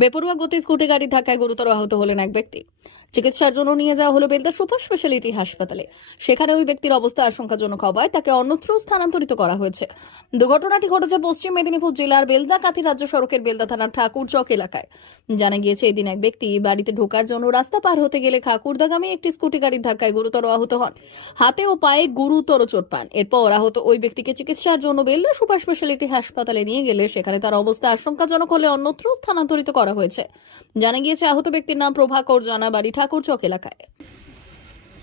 বেপরোয়া গতি স্কুটি গাড়ির ধাক্কায় গুরুতর আহত হলেন এক ব্যক্তি। চিকিৎসার জন্য নিয়ে যাওয়া হলো বেলদা সুপার স্পেশালিটি হাসপাতালে। সেখানে ওই ব্যক্তির অবস্থা আশঙ্কাজনক হওয়ায় তাকে অন্যত্র স্থানান্তরিত করা হয়েছে। দুর্ঘটনাটি ঘটেছে পশ্চিম মেদিনীপুর জেলার বেলদা কাথি রাজ্য সড়কের বেলদা থানার ঠাকুরচক এলাকায়। জানা গিয়েছে, এদিন এক ব্যক্তি বাড়িতে ঢোকার জন্য রাস্তা পার হতে গেলে খাকুরদাগামী একটি স্কুটি গাড়ির ধাক্কায় গুরুতর আহত হন। হাতে ও পায়ে গুরুতর চোট পান। এরপর আহত ওই ব্যক্তিকে চিকিৎসার জন্য বেলদা সুপার স্পেশালিটি হাসপাতালে নিয়ে গেলে সেখানে তার অবস্থা আশঙ্কাজনক হলে অন্যত্র স্থানান্তরিত করা হয়েছে। জানা গিয়েছে আহত ব্যক্তির নাম প্রভাকর জানাবাড়ি ঠাকুর চক এলাকায়।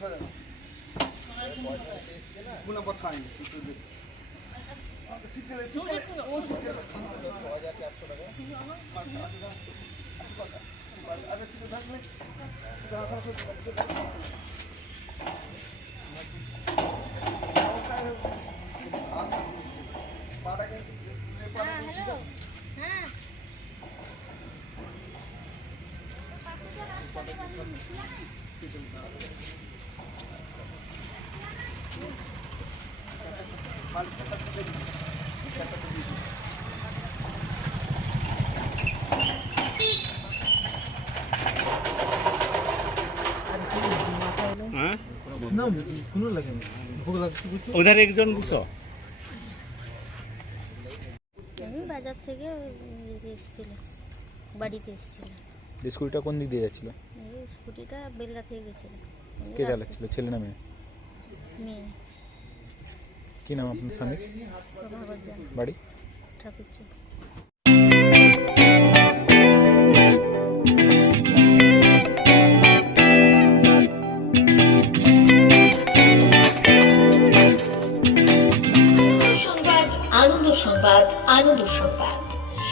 হ্যাঁ না কোনো লাগে না ভোগ লাগছে কিছু উধার একজন বুঝছো আমি বাজার থেকে ইয়েতে এসেছিলাম বাড়িতে এসেছিলাম স্কুটিটা কোন দিক দিয়ে যাচ্ছিল? এই স্কুটিটা বেলদা থেকে গেছিল। কে চালাচ্ছিল? ছেলে না মেয়ে? মেয়ে। কি নাম আপনার স্বামী বাড়ি? ঠাকুর সংবাদ আনন্দ সংবাদ আনন্দ সংবাদ।